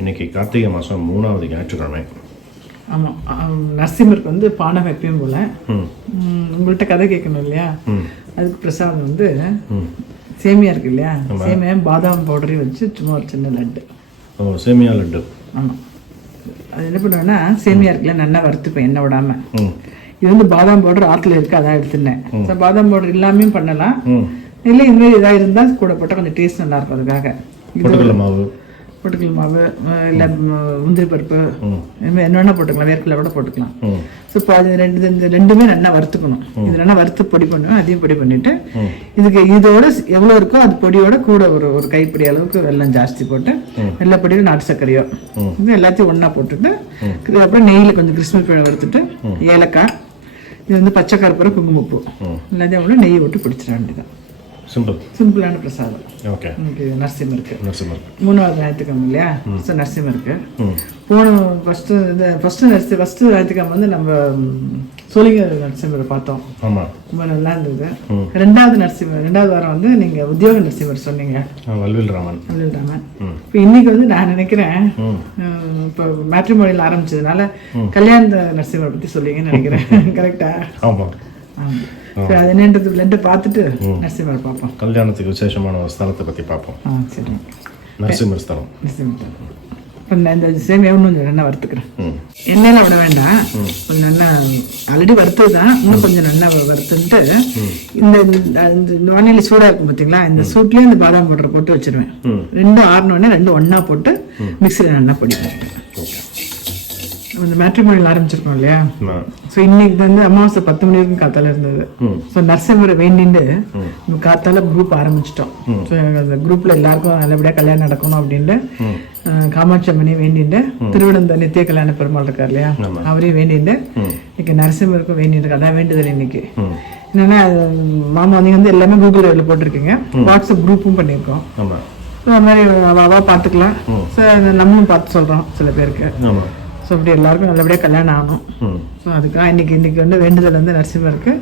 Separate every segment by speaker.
Speaker 1: இன்னைக்கு கார்த்திகை மாதம் மூணாவது ஞாயிற்றுக்கிழமை.
Speaker 2: ஆமாம் நரசிம்மருக்கு வந்து பானம் எப்பயும் போல. உங்கள்கிட்ட கதை கேட்கணும் இல்லையா? அதுக்கு பிரசாதம் வந்து சேமியா இருக்கு இல்லையா? சேமியா பாதாம் பவுடரையும் வச்சு சும்மா ஒரு சின்ன லட்டு.
Speaker 1: ஓ சேமியா லட்டு.
Speaker 2: ஆமாம் அது என்ன பண்ணுவேன்னா சேமியா இருக்குல்ல நல்லா வறுத்துப்பேன் எண்ணெய் விடாம. இது வந்து பாதாம் பவுடர் ஆற்றுல இருக்கு அதான் எடுத்துனேன் ஸோ பாதாம் பவுடர் இல்லாமையும் பண்ணலாம். இல்லை இந்த மாதிரி இதாக இருந்தால் கூட போட்டால் கொஞ்சம் டேஸ்ட் நல்லா இருக்கும் அதுக்காக.
Speaker 1: மாவு?
Speaker 2: பொட்டுக்கல் மாவு இல்லை முந்திரி பருப்பு.
Speaker 1: ம்.
Speaker 2: என்ன வேணால் போட்டுக்கலாம் வேர்க்கடலை கூட போட்டுக்கலாம். ஸோ இப்போ அது ரெண்டு இந்த ரெண்டுமே நல்லா வறுத்துக்கணும். இது நல்லா வறுத்து பொடி பண்ணுவேன் அதையும் பொடி பண்ணிட்டு. இதுக்கு இதோட எவ்வளோ இருக்கோ அது பொடியோட கூட ஒரு ஒரு கைப்பிடி அளவுக்கு வெல்லம் ஜாஸ்தி போட்டு வெள்ளப்பொடியோ நாட்டு சர்க்கரையோ. இது எல்லாத்தையும் ஒன்றா போட்டுட்டு அப்புறம் நெய்யில் கொஞ்சம் கிறிஸ்மஸ் பழம் வறுத்துட்டு ஏலக்காய் இது வந்து பச்சை கருப்பூரம் குங்குமப்பூ. எல்லாத்தையும் அவ்வளோ நெய் விட்டு பிடிச்சிட வேண்டியதான்
Speaker 1: சிம்பிள்
Speaker 2: சிம்பிளான பிரசாதம்.
Speaker 1: ஓகே
Speaker 2: இன்னைக்கு நரசிம்மருக்கு.
Speaker 1: நரசிம்மர்
Speaker 2: மூணாவது ஞாயிற்றுக்கிழமை இல்லையா? ஸோ நரசிம்மருக்கு.
Speaker 1: ம்.
Speaker 2: போன ஃபஸ்ட்டு இந்த ஃபஸ்ட்டு நரசி ஃபஸ்ட்டு ஞாயிற்றுக்கிழமை வந்து நம்ம சோழிங்க நரசிம்மரை பார்த்தோம்.
Speaker 1: ஆமாம்
Speaker 2: ரொம்ப நல்லா இருந்தது. ரெண்டாவது நரசிம்மர் ரெண்டாவது வாரம் வந்து நீங்கள் உத்தியோக நரசிம்மர் சொன்னீங்க.
Speaker 1: வல்வில் ராமன்.
Speaker 2: அவ்வளோதாம
Speaker 1: ம்.
Speaker 2: இப்போ இன்னைக்கு வந்து நான் நினைக்கிறேன் இப்போ மேட்ரிமோனியில் ஆரம்பிச்சதுனால கல்யாண நரசிம்மரை பற்றி சொல்லுவீங்கன்னு நினைக்கிறேன். கரெக்டா
Speaker 1: ஆமாம்
Speaker 2: ஆமாம் சரி அது என்னன்றது ரெண்டு பார்த்துட்டு நரசிம்மரை பார்ப்போம்.
Speaker 1: கல்யாணத்துக்கு விசேஷமான ஒரு ஸ்தலத்தை பற்றி பார்ப்போம்.
Speaker 2: ஆ சரி.
Speaker 1: நரசிம்மர் ஸ்தலம்.
Speaker 2: நரசிம்மர் இப்போ நான் இந்த சேமியா இன்னும் கொஞ்சம் நல்லா வறுத்துக்கிறேன். எண்ணெயெல்லாம் விட வேண்டாம். கொஞ்சம் நல்லா ஆல்ரெடி வறுத்தது தான். இன்னும் கொஞ்சம் நல்லா வறுத்துட்டு இந்த இந்த வானிலை சூடாக இருக்கும் பார்த்தீங்களா? இந்த சூட்லேயே இந்த பாதாம் பவுடர் போட்டு வச்சிருவேன். ரெண்டும் ஆறினோடனே ரெண்டும் ஒன்றா போட்டு மிக்சியில் நல்லா பொடி
Speaker 1: ஓகே
Speaker 2: இந்த மேட்ரிமோனியில் ஆரம்பிச்சிருக்கோம் இல்லையா? ஸோ இன்னைக்கு வந்து அமாவாசை பத்து மணி வரைக்கும் காத்தால இருந்தது. ஸோ நரசிம்மரை வேண்டிட்டு நம்ம காத்தால குரூப் ஆரம்பிச்சிட்டோம். ஸோ அந்த குரூப்ல எல்லாருக்கும் நல்லபடியாக கல்யாணம் நடக்கணும் அப்படின்ட்டு காமாட்சி அம்மனை வேண்டிட்டு திருவிடந்த நித்திய கல்யாண பெருமாள் இருக்கார் இல்லையா. அவரையும் வேண்டிட்டு இன்னைக்கு நரசிம்மருக்கும் வேண்டிட்டு அதான் வேண்டுதல் இன்னைக்கு. என்னன்னா மாமா நீங்க வந்து எல்லாமே கூகுள் டிரைவ்ல போட்டிருக்கீங்க. வாட்ஸ்அப் குரூப்பும் பண்ணியிருக்கோம். அது மாதிரி அவ அவ பார்த்துக்கலாம். ஸோ நம்மளும் பார்த்து சொல்றோம் சில பேருக்கு. ஸோ அப்படி எல்லாருக்கும் நல்லபடியாக கல்யாணம் ஆகணும். ஸோ அதுக்காக இன்னைக்கு இன்னைக்கு வந்து வேண்டுதல் வந்து நரசிம்மருக்கு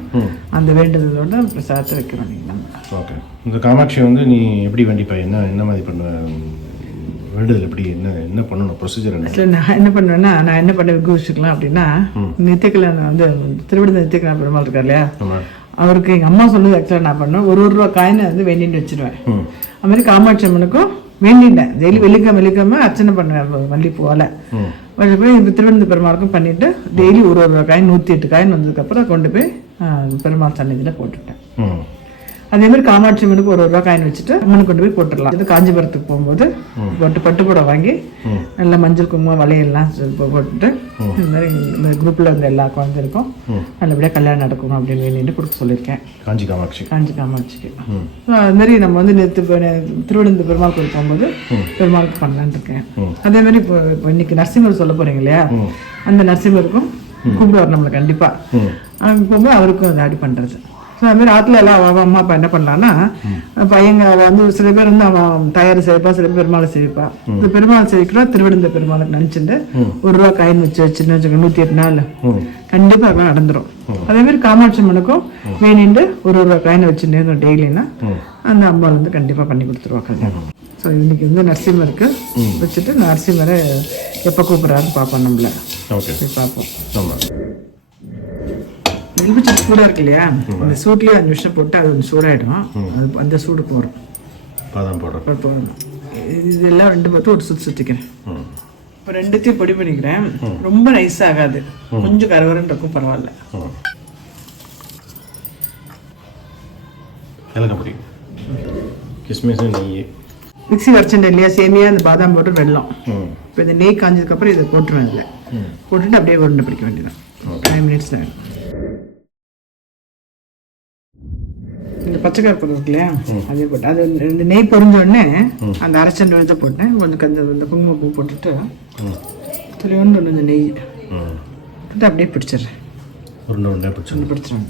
Speaker 2: அந்த வேண்டுதலோட பிரசாதத்தை வைக்கிறோம் நீங்கள்
Speaker 1: ஓகே இந்த காமாட்சி வந்து நீ எப்படி வேண்டிப்ப? என்ன என்ன மாதிரி பண்ணுவ வேண்டுதல் எப்படி என்ன என்ன பண்ணணும்? ப்ரொசீஜர்
Speaker 2: ஆக்சுவலி நான் என்ன பண்ணுவேன்னா நான் என்ன பண்ண விகுவிச்சுக்கலாம் அப்படின்னா நித்திய கல்யாணம் வந்து திருவிடந்த நித்திய கல்யாணம் பெருமாள் இருக்கார் இல்லையா அவருக்கு எங்கள் அம்மா சொன்னது ஆக்சுவலாக நான் பண்ணுவேன். ஒரு ஒரு ரூபா காயினை வந்து வேண்டின்னு வச்சிருவேன். அது மாதிரி காமாட்சி அம்மனுக்கும் வேண்டிட்டேன். டெய்லி வெள்ளிக்கிழமை வெள்ளிக்கிழமை அர்ச்சனை பண்ணுவேன் மல்லிப்பூவால். போய் இந்த திருவனந்த பெருமாளுக்கும் பண்ணிட்டு டெய்லி ஒரு ஒரு காயின் நூற்றி எட்டு காயின் வந்ததுக்கப்புறம் கொண்டு போய் பெருமாள் சன்னிதியில் போட்டுட்டேன். அதே மாதிரி காமாட்சி அம்மனுக்கு ஒரு ரூபா காயின் வச்சுட்டு அம்மனுக்கு கொண்டு போய் போட்டுடலாம். இது காஞ்சிபுரத்துக்கு போகும்போது பட்டு பட்டுப்புடவை வாங்கி. நல்லா மஞ்சள் குங்குமம் வளையல்லாம் போட்டுட்டு இந்த மாதிரி இந்த குரூப்பில் இருந்த எல்லா குழந்தைகளுக்கும் நல்லபடியாக கல்யாணம் நடக்கணும் அப்படின்னு வேண்டிட்டு கொடுக்க சொல்லியிருக்கேன்.
Speaker 1: காஞ்சி காமாட்சி.
Speaker 2: காஞ்சி காமாட்சிக்கு. அது மாதிரி நம்ம வந்து நேற்று திருவனந்த பெருமாள் கோயில் போகும்போது பெருமாளுக்கு பண்ணலான்னு இருக்கேன். அதே மாதிரி இப்போ இப்போ இன்னைக்கு நரசிம்மர் சொல்ல போறீங்க இல்லையா? அந்த நரசிம்மருக்கும் கூப்பிடுவார் நம்மளை கண்டிப்பா.
Speaker 1: ம்.
Speaker 2: அங்கே போகும்போது அவருக்கும் அது அடி பண்றது. ஸோ அது மாதிரி ஆற்றுல எல்லாம் அவ அம்மா அப்பா என்ன பண்ணலான்னா பையங்க வந்து சில பேர் வந்து அவன் தயார் செய்ப்பா சில பேர் பெருமாளை செய்விப்பா இந்த பெருமாள் செய்விக்கிறோம் திருவிடந்த பெருமாளுக்கு நினச்சிட்டு ஒரு ரூபா காயின் வச்சு வச்சுன்னு வச்சுக்க நூற்றி எட்டு நாள்.
Speaker 1: ம்.
Speaker 2: கண்டிப்பா அதெல்லாம் நடந்துரும். அதே மாதிரி காமாட்சி அம்மனுக்கும் வேணிண்டு ஒரு ஒரு காயினை வச்சுட்டு டெய்லினா. அந்த அம்பாள் வந்து கண்டிப்பா பண்ணி கொடுத்துருவா கல்யாணம் ஸோ இன்னைக்கு வந்து நரசிம்மருக்கு வச்சுட்டு நரசிம்மரை எப்போ கூப்பிட்றாருன்னு பார்ப்போம் நம்மள. பார்ப்போம்
Speaker 1: ஆமாம்
Speaker 2: எலுமிச்சை சூடாக இருக்கு இல்லையா? அந்த சூட்லேயே அஞ்சு நிமிஷம் போட்டு அது கொஞ்சம் சூடாயிடும். அது அந்த சூடு போகிறோம்
Speaker 1: பாதாம் பவுடர்
Speaker 2: இதெல்லாம் ரெண்டு பார்த்து ஒரு சுற்றி சுற்றிக்கிறேன் இப்போ ரெண்டுத்தையும் பொடி பண்ணிக்கிறேன். ரொம்ப நைஸ் ஆகாது. கொஞ்சம் கரவரன்னு இருக்கும் பரவாயில்ல.
Speaker 1: ஏலக்காய் பொடி. கிஸ்மிஸ் நெய்.
Speaker 2: மிக்ஸி வரைச்சேன் இல்லையா? சேமியா இந்த பாதாம் போட்டு வெல்லம்.
Speaker 1: ம்.
Speaker 2: இப்போ இந்த நெய் காஞ்சதுக்கப்புறம் இதை போட்டுருவேன் இதில். போட்டுட்டு அப்படியே உருண்டை பிடிக்க வேண்டியதான் ஃபைவ் மினிட்ஸ் தான் இந்த பச்சை கருப்பு இருக்கு இல்லையா அதே போட்டு அது இந்த நெய் பொரிஞ்ச உடனே அந்த அரைச்சண்டு இதை போட்டேன் கொஞ்சம் கந்த இந்த குங்குமப்பூ போட்டுட்டு துளியோண்டு ஒன்று இந்த நெய் போட்டு அப்படியே பிடிச்சிடுறேன்.
Speaker 1: உருண்டை உருண்டை பிடிச்சி
Speaker 2: பிடிச்சிடுறேன்.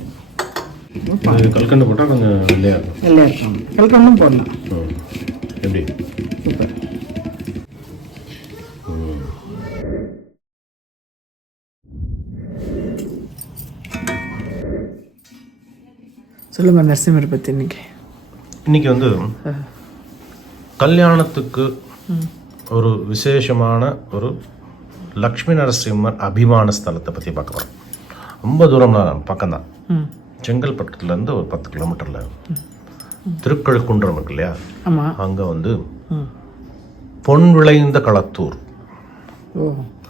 Speaker 1: கல்கண்டு போட்டால் கொஞ்சம் வெள்ளையாக இருக்கும்.
Speaker 2: கல்கண்டும் போடலாம்.
Speaker 1: எப்படி?
Speaker 2: சொல்லுங்க நரசிம்மரை பற்றி இன்னைக்கு.
Speaker 1: இன்னைக்கு வந்து கல்யாணத்துக்கு ஒரு விசேஷமான ஒரு லக்ஷ்மி நரசிம்மர் அபிமான ஸ்தலத்தை பற்றி பார்க்க போகிறோம் ரொம்ப தூரம்லாம் பக்கம்தான். செங்கல்பட்டுலேருந்து ஒரு பத்து கிலோமீட்டரில் திருக்கழுக்குன்றம் இருக்கு இல்லையா? அங்கே வந்து பொன் விளைந்த களத்தூர்.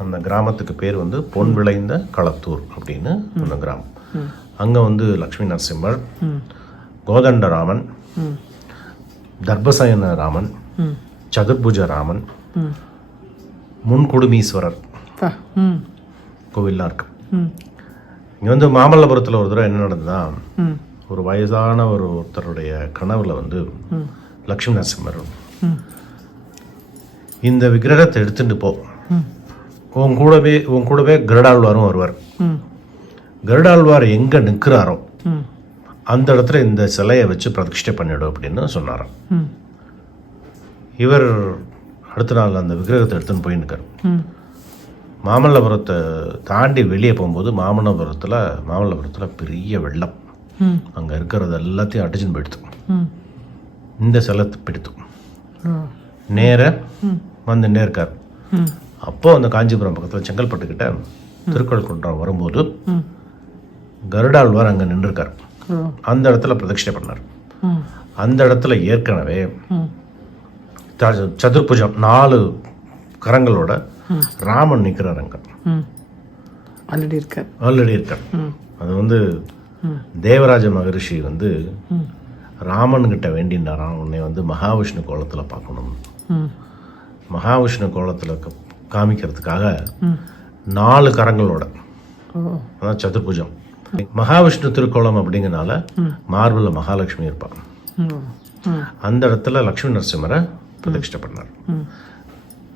Speaker 1: அந்த கிராமத்துக்கு பேர் வந்து பொன் விளைந்த களத்தூர் அப்படின்னு அந்த கிராமம். அங்கே வந்து லக்ஷ்மி நரசிம்மர்
Speaker 2: ம்
Speaker 1: கோதண்டராமன்
Speaker 2: ம்
Speaker 1: தர்பசயன ராமன் சதுர்புஜ ராமன் முன்குடுமீஸ்வரர் கோவில்லாம் இருக்கு இங்கே வந்து மாமல்லபுரத்தில் ஒரு தடவை என்ன நடந்ததுன்னா ஒரு வயதான ஒரு ஒருத்தருடைய கனவுல வந்து லக்ஷ்மி நரசிம்மர் இந்த விக்கிரகத்தை எடுத்துட்டு போ. உன் கூடவே உன் கூடவே கருடாழ்வாரும் வருவார். கருடாழ்வார் எங்கே நிற்கிறாரோ அந்த இடத்துல இந்த சிலையை வச்சு பிரதிஷ்டை பண்ணிடும் அப்படின்னு சொன்னாராம். இவர் அடுத்த நாள் அந்த விக்கிரகத்தை எடுத்துன்னு போயின்னு மாமல்லபுரத்தை தாண்டி வெளியே போகும்போது மாமல்லபுரத்தில் மாமல்லபுரத்தில் பெரிய வெள்ளம். அங்கே இருக்கிறது எல்லாத்தையும் அடிச்சுன்னு போயிடுத்து. இந்த சிலத்தை பிடித்து. நேர வந்து
Speaker 2: நேர்க்கார்
Speaker 1: அப்போ அந்த காஞ்சிபுரம் பக்கத்தில் செங்கல்பட்டுக்கிட்ட திருக்கழுக்குன்றம் வரும்போது கருடாழ்வார் அங்கே நின்றுருக்கார். அந்த இடத்துல பிரதட்சிணை பண்ணார். அந்த இடத்துல ஏற்கனவே சதுர்புஜம் நாலு கரங்களோட ராமன் நிற்கிறார் அங்கே.
Speaker 2: ஆல்ரெடி இருக்கார்.
Speaker 1: ஆல்ரெடி இருக்கார்.
Speaker 2: ம்.
Speaker 1: அது வந்து தேவராஜ மகரிஷி வந்து
Speaker 2: ம்.
Speaker 1: ராமன்கிட்ட வேண்டினாராம். உன்னை வந்து மகாவிஷ்ணு கோலத்தில் பார்க்கணும். மகாவிஷ்ணு கோலத்தில் காமிக்கிறதுக்காக நாலு கரங்களோட அதான் சதுர்புஜம். மகாவிஷ்ணு திருக்கோலம் அப்படிங்கனால மார்பில் மகாலட்சுமி
Speaker 2: ம்.
Speaker 1: அந்த இடத்துல லக்ஷ்மி நரசிம்மரை பிரதிஷ்டை பண்ணார்.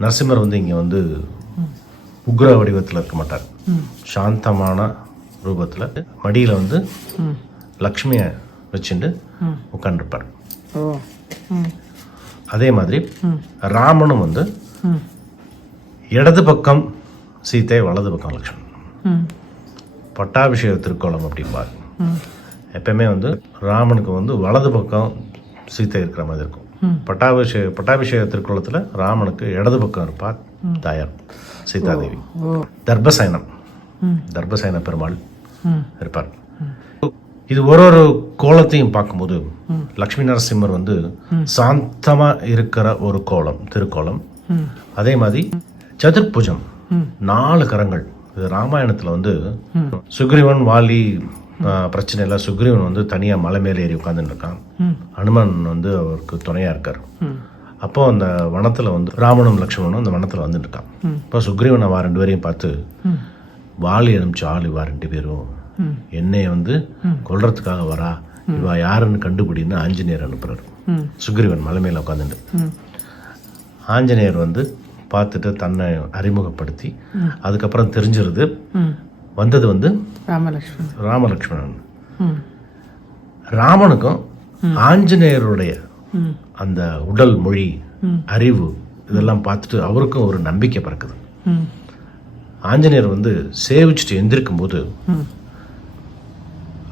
Speaker 1: நரசிம்மர் வந்து இங்கே வந்து உக்ர வடிவத்தில் இருக்க மாட்டார். சாந்தமான ரூபத்தில் மடியில் வந்து லக்ஷ்மியை வச்சுட்டு. உட்காந்துருப்பார் அதே மாதிரி ராமனும் வந்து இடது பக்கம் சீதை வலது பக்கம் லக்ஷ்மணன்.
Speaker 2: ம்.
Speaker 1: பட்டாபிஷேக திருக்கோலம் அப்படிம்பார் எப்பயுமே வந்து ராமனுக்கு வந்து வலது பக்கம் சீதை இருக்கிற மாதிரி இருக்கும். பட்டாபிஷேக பட்டாபிஷேக திருக்கோலத்தில் ராமனுக்கு இடது பக்கம் இருப்பார் தாயார் சீதாதேவி. தர்பசயனம் தர்பசயன பெருமாள் இருப்பார். இது ஒரு ஒரு கோலத்தையும் பார்க்கும்போது லக்ஷ்மி நரசிம்மர் வந்து சாந்தமா இருக்கிற ஒரு கோலம் திருக்கோலம். அதே மாதிரி சதுர்புஜம். நாலு கரங்கள். ராமாயணத்துல வந்து சுக்ரீவன் வாலி பிரச்சனை இல்லை. சுக்ரீவன் வந்து தனியா மலை மேலே ஏறி உட்காந்துட்டு இருக்கான்.
Speaker 2: ம்.
Speaker 1: அனுமன் வந்து அவருக்கு துணையா இருக்கார். அப்போ அந்த வனத்துல வந்து ராமனும் லக்ஷ்மணனும் அந்த வனத்துல வந்துட்டு இருக்கான். இப்போ சுக்ரீவன் அவ ரெண்டு பேரையும் பார்த்து வாலி அனுப்பிச்சு ஆள் இவா ரெண்டு பேரும். என்னைய வந்து கொல்றதுக்காக வரா. இவா யாருன்னு கண்டுபிடின்னு ஆஞ்சநேயர் அனுப்புறாரு. சுக்ரீவன் மலை மேல உட்காந்துட்டு ஆஞ்சநேயர் வந்து பார்த்துட்டு தன்னை அறிமுகப்படுத்தி அதுக்கப்புறம் தெரிஞ்சிருது. வந்தது வந்து
Speaker 2: ராமலக்ஷ்மணன்.
Speaker 1: ராமலக்ஷ்மணன். ராமனுக்கும் ஆஞ்சநேயருடைய அந்த உடல் மொழி. அறிவு இதெல்லாம் பார்த்துட்டு அவருக்கும் ஒரு நம்பிக்கை பிறக்குது. ஆஞ்சநேயர் வந்து சேவிச்சுட்டு எந்திரிக்கும் போது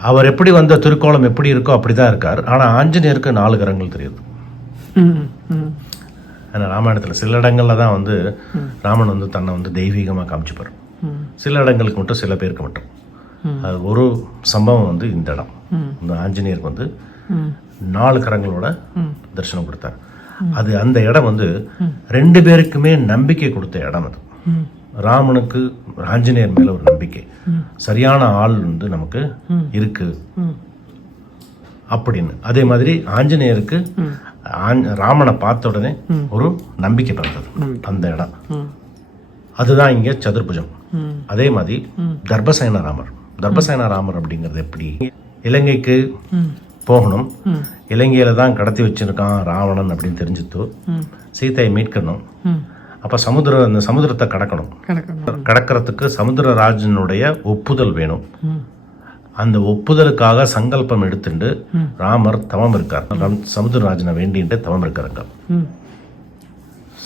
Speaker 1: அவர் எப்படி வந்த திருக்கோலம் எப்படி இருக்கோ அப்படிதான் இருக்கார். ஆனா ஆஞ்சநேயருக்கு நாலு கரங்கள் தெரியுது. ஏன்னா ராமாயணத்தில் சில இடங்கள்ல தான் வந்து ராமன் வந்து தன்னை வந்து தெய்வீகமாக காமிச்சுப்பார். சில இடங்களுக்கு மட்டும் சில பேருக்கு மட்டும். அது ஒரு சம்பவம் வந்து இந்த இடம். இந்த ஆஞ்சநேயருக்கு வந்து நாலு கரங்களோட. தரிசனம் கொடுத்தார். அது அந்த இடம் வந்து ரெண்டு பேருக்குமே நம்பிக்கை கொடுத்த இடம் அது. ராமனுக்கு ஆஞ்சநேயர் மேல ஒரு நம்பிக்கை. சரியான ஆள் வந்து நமக்கு இருக்கு. அப்படின்னு. அதே மாதிரி ஆஞ்சநேயருக்கு ஆஞ்- ராமனை பார்த்த உடனே ஒரு நம்பிக்கை பிறந்தது. அந்த இடம். அதுதான் இங்கே சதுர்புஜம். அதே மாதிரி தர்பசேன ராமர். தர்பசேன ராமர் அப்படிங்கிறது எப்படி? இலங்கைக்கு போகணும். இலங்கையில தான் கடத்தி வச்சிருக்கான் ராவணன் அப்படின்னு தெரிஞ்சுட்டு
Speaker 2: ம்.
Speaker 1: சீதையை மீட்கணும். அப்ப சமுத்திர அந்த சமுத்திரத்தை கடக்கணும். கடக்கிறதுக்கு சமுத்திரராஜனுடைய ஒப்புதல் வேணும். அந்த ஒப்புதலுக்காக சங்கல்பம் எடுத்துட்டு ராமர் தவம் இருக்கார். சமுத்திரராஜனை வேண்டிட்டு தவம் இருக்காருங்க.
Speaker 2: ம்.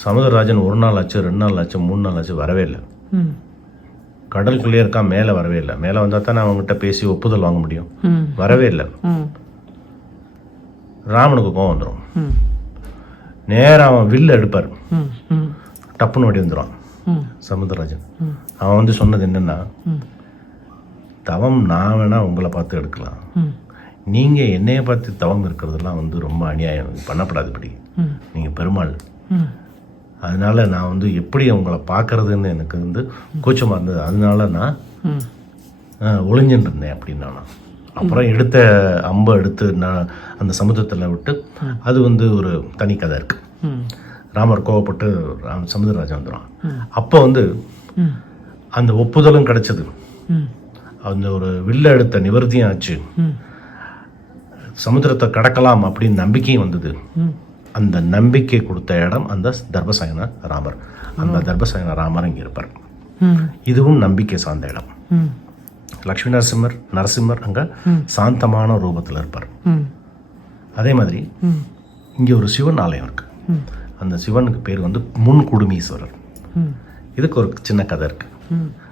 Speaker 1: சமுத்திரராஜன் ஒரு நாள் ஆச்சு ரெண்டு நாள் ஆச்சு மூணு நாள் ஆச்சு வரவே இல்லை. கடலுக்குள்ளேயே இருக்கான் மேலே வரவே இல்லை. மேலே வந்தால் தானே அவங்ககிட்ட பேசி ஒப்புதல் வாங்க முடியும். வரவே இல்லை. ராமனுக்கு கோவம் வந்துடும்
Speaker 2: ம்.
Speaker 1: நேரா அவன் வில்லு எடுப்பார். டப்புன்னு ஓடி வந்துடுவான்
Speaker 2: ம்.
Speaker 1: சமுத்திரராஜன். அவன் வந்து சொன்னது என்னன்னா தவம் நான் வேணா உங்களை பார்த்து எடுக்கலாம். நீங்கள் என்னைய பார்த்து தவம் இருக்கிறதெல்லாம் வந்து ரொம்ப அநியாயம். பண்ணப்படாது இப்படி. நீங்கள் பெருமாள். அதனால நான் வந்து எப்படி உங்களை பார்க்கறதுன்னு எனக்கு வந்து கூச்சமாக இருந்தது. அதனால நான் ஒளிஞ்சுட்டு இருந்தேன் அப்படின்னு நான். அப்புறம் எடுத்த அம்பை எடுத்து நான் அந்த சமுத்திரத்தில் விட்டு அது வந்து ஒரு தனி கதை இருக்கு.
Speaker 2: ம்.
Speaker 1: ராமர் கோவப்பட்டு ராம் சமுத்திரராஜன் வந்துடுவான் அப்போ வந்து அந்த ஒப்புதலும் கிடைச்சது. அந்த ஒரு வில்ல எடுத்த நிவர்த்தியும் ஆச்சு. சமுத்திரத்தை கடக்கலாம் அப்படின்னு நம்பிக்கையும் வந்தது. அந்த நம்பிக்கை கொடுத்த இடம் அந்த தர்பசயன ராமர். அந்த தர்பசயன ராமர் இங்கே இருப்பார். இதுவும் நம்பிக்கை சார்ந்த இடம். லக்ஷ்மி நரசிம்மர் நரசிம்மர் அங்கே சாந்தமான ரூபத்தில் இருப்பார். அதே மாதிரி இங்கே ஒரு சிவன் ஆலயம் இருக்கு. அந்த சிவனுக்கு பேர் வந்து முன்குடுமீஸ்வரர்.
Speaker 2: ம்.
Speaker 1: இதுக்கு ஒரு சின்ன கதை இருக்கு.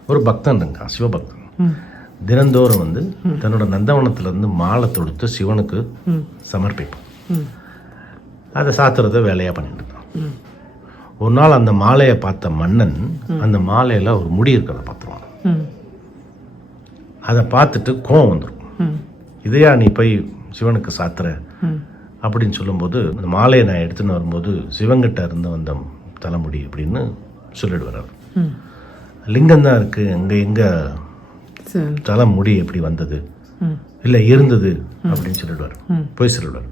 Speaker 1: ஒரு பக்தன் இருக்கான் சிவபக்தன். தினந்தோறும் வந்து தன்னோட நந்தவனத்திலிருந்து மாலை தொடுத்து சிவனுக்கு
Speaker 2: ம்.
Speaker 1: சமர்ப்பிப்பான்
Speaker 2: ம்.
Speaker 1: அதை சாத்துறத வேலையாக பண்ணிட்டு இருந்தான்
Speaker 2: ம்.
Speaker 1: ஒரு நாள் அந்த மாலையை பார்த்த மன்னன் அந்த மாலையில் ஒரு முடி இருக்கிறத பார்த்துருவான். அதை பார்த்துட்டு கோவம் வந்துடும் இதையா நீ போய் சிவனுக்கு சாத்துற? அப்படின்னு சொல்லும்போது அந்த மாலையை நான் எடுத்துன்னு வரும்போது சிவங்கிட்ட இருந்து வந்த தலைமுடி அப்படின்னு சொல்லிடுவார் லிங்கம் தான் இருக்கு. அங்கே எங்கே
Speaker 2: சரி
Speaker 1: தலைமுடி எப்படி வந்தது? இல்லை இருந்தது அப்படின்னு சொல்லிடுவார். போய் சொல்லிடுவார்.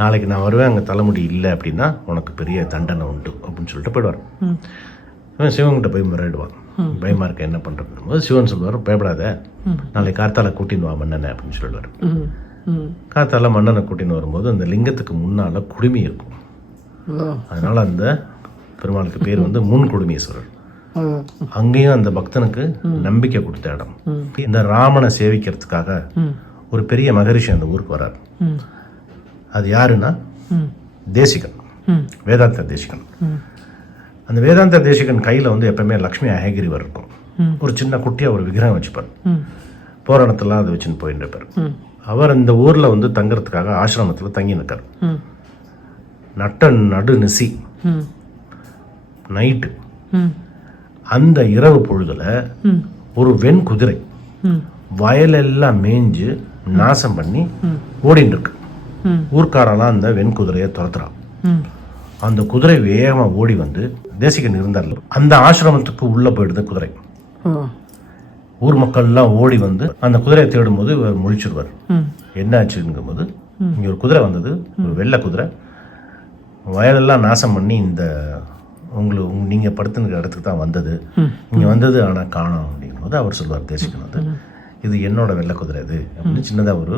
Speaker 1: நாளைக்கு நான் வருவேன் அங்கே தலைமுடி இல்லை அப்படின்னா உனக்கு பெரிய தண்டனை உண்டு அப்படின்னு சொல்லிட்டு போயிடுவார். இவன் சிவன்கிட்ட போய் முறையிடுவான். பயமா இருக்க என்ன பண்றது போது சிவன் சொல்லுவார் பயப்படாத. நாளைக்கு கார்த்தால கூட்டின்னு வா மன்னனை அப்படின்னு சொல்லிடுவார் கார்த்தால மன்னனை கூட்டின்னு வரும்போது அந்த லிங்கத்துக்கு முன்னால குடுமி இருக்கும். அதனால அந்த பெருமாளுக்கு பேர் வந்து முன் குடுமீஸ்வரர் அங்கேயும் அந்த பக்தனுக்கு நம்பிக்கை கொடுத்த இடம். இந்த ராமனை சேவிக்கிறதுக்காக ஒரு பெரிய மகரிஷி அந்த ஊருக்கு வரார். அது யாருன்னா? தேசிகன். வேதாந்த தேசிகன். அந்த வேதாந்த தேசிகன் கையில் வந்து எப்பவுமே லக்ஷ்மி அயகிரிவர் இருக்கும். ஒரு சின்ன குட்டியாக ஒரு விக்கிரகம் வச்சுப்பார்.
Speaker 2: ம்
Speaker 1: போகிற அதை வச்சுன்னு போயிட்டு இருப்பார். அவர் இந்த ஊரில் வந்து தங்குறதுக்காக ஆசிரமத்தில் தங்கி நிற்கார். நட்ட நடு நிசி. நைட்டு. அந்த இரவு பொழுதுல ஒரு வெண் குதிரை வயலெல்லாம் மேய்ஞ்சு நாசம் பண்ணி ஓடின்னு இருக்கு ஊர்க்காரெல்லாம் அந்த வெண் குதிரையை துரத்துறான். அந்த குதிரை வேகமாக ஓடி வந்து தேசிகன் இருந்தார் அந்த ஆசிரமத்துக்கு உள்ளே போயிடுது குதிரை. ஊர் மக்கள்லாம் ஓடி வந்து அந்த குதிரையை தேடும்போது இவர் முழிச்சிருவார். என்ன ஆச்சுங்கும்போது இங்கே ஒரு குதிரை வந்தது ஒரு வெள்ளை குதிரை. வயலெல்லாம் நாசம் பண்ணி இந்த உங்களுக்கு உங்க நீங்கள் படுத்துனுக்கிற இடத்துக்கு தான் வந்தது. இங்கே வந்தது ஆனால் காணோம் அப்படிங்கும்போது அவர் சொல்லுவார் வந்து இது என்னோட வெள்ளை குதிரை இது. அப்படின்னு சின்னதாக ஒரு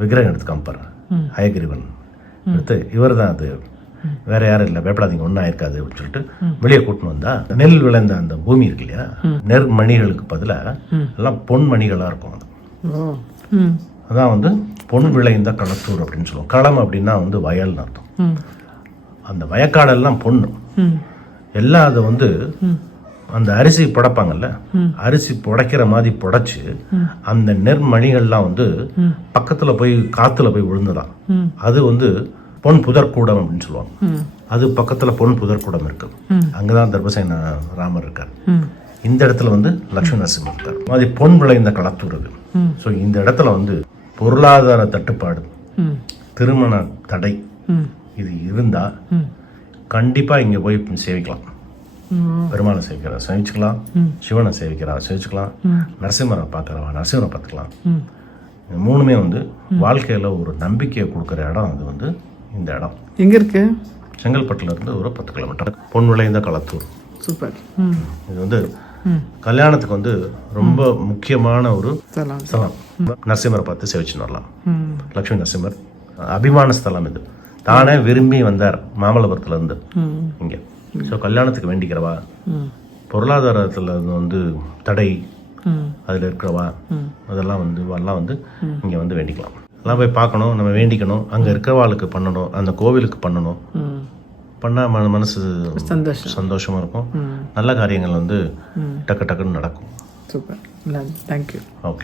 Speaker 1: விக்கிரகம் எடுத்து காமிப்பார். ஹயகிரிவன். எடுத்து இவர் தான் அது. வேற யாரும் இல்லை பயப்படாதீங்க ஒன்றும் ஆயிருக்காது அப்படின்னு சொல்லிட்டு வெளியே கூட்டின்னு வந்தா நெல் விளைந்த அந்த பூமி இருக்கு இல்லையா நெற் மணிகளுக்கு பதிலாக எல்லாம் பொன் மணிகளாக இருக்கும் அது. அதான் வந்து பொன் விளைந்த களத்தூர் அப்படின்னு சொல்லுவோம். களம் அப்படின்னா வந்து வயல்னு அர்த்தம். அந்த வயக்காடெல்லாம் பொண்ணு. எல்லாம் அதை வந்து அந்த அரிசி புடைப்பாங்கல்ல அரிசி புடைக்கிற மாதிரி புடைச்சு அந்த நெற்மணிகள்லாம் வந்து பக்கத்துல போய் காத்துல போய் விழுந்துதான். அது வந்து பொன் புதர்க்கூடம் அப்படின்னு சொல்லுவாங்க. அது பக்கத்துல பொன் புதர்க்கூடம் இருக்கு. அங்கதான் தர்பசேன ராமர் இருக்கார். இந்த இடத்துல வந்து லட்சுமி நரசிம்மர் இருக்கார். அது பொன் விளைந்த களத்தூர் அது. ஸோ இந்த இடத்துல வந்து பொருளாதார தட்டுப்பாடு திருமண தடை இது இருந்தா
Speaker 2: ம்
Speaker 1: கண்டிப்பா இங்க போய் சேவிக்கலாம். பெருமாளை சேவிக்கிறா சேவிச்சுக்கலாம். சிவனை சேவிக்கிறா சேவிச்சுக்கலாம். நரசிம்மரை பார்க்கறவா நரசிம்மரை பார்த்துக்கலாம். மூணுமே வந்து வாழ்க்கையில ஒரு நம்பிக்கையை கொடுக்குற இடம் அது வந்து இந்த இடம்.
Speaker 2: எங்கே இருக்கு?
Speaker 1: செங்கல்பட்டுல இருந்து ஒரு பத்து கிலோமீட்டர். பொன் விளைந்த களத்தூர்.
Speaker 2: சூப்பர்.
Speaker 1: இது வந்து கல்யாணத்துக்கு வந்து ரொம்ப முக்கியமான ஒரு ஸ்தலம். நரசிம்மரை பார்த்து சேவிச்சுன்னு வரலாம். லக்ஷ்மி நரசிம்மர். அபிமான ஸ்தலம் இது. தானே விரும்பி வந்தார் மாமல்லபுரத்துல இருந்து
Speaker 2: ம்.
Speaker 1: இங்க ஸோ கல்யாணத்துக்கு வேண்டிக்கிறவா? பொருளாதாரத்தில் வந்து தடை அதில் இருக்கிறவா? அதெல்லாம் வந்து எல்லாம் வந்து இங்கே வந்து வேண்டிக்கலாம். எல்லாம் போய் பார்க்கணும் நம்ம வேண்டிக்கணும். அங்கே இருக்கிறவாளுக்கு பண்ணணும் அந்த கோவிலுக்கு பண்ணணும். பண்ணால் ம மனசு
Speaker 2: சந்தோஷம்.
Speaker 1: சந்தோஷமாக இருக்கும். நல்ல காரியங்கள் வந்து டக்கு டக்குன்னு நடக்கும்.
Speaker 2: சூப்பர். Thank you
Speaker 1: okay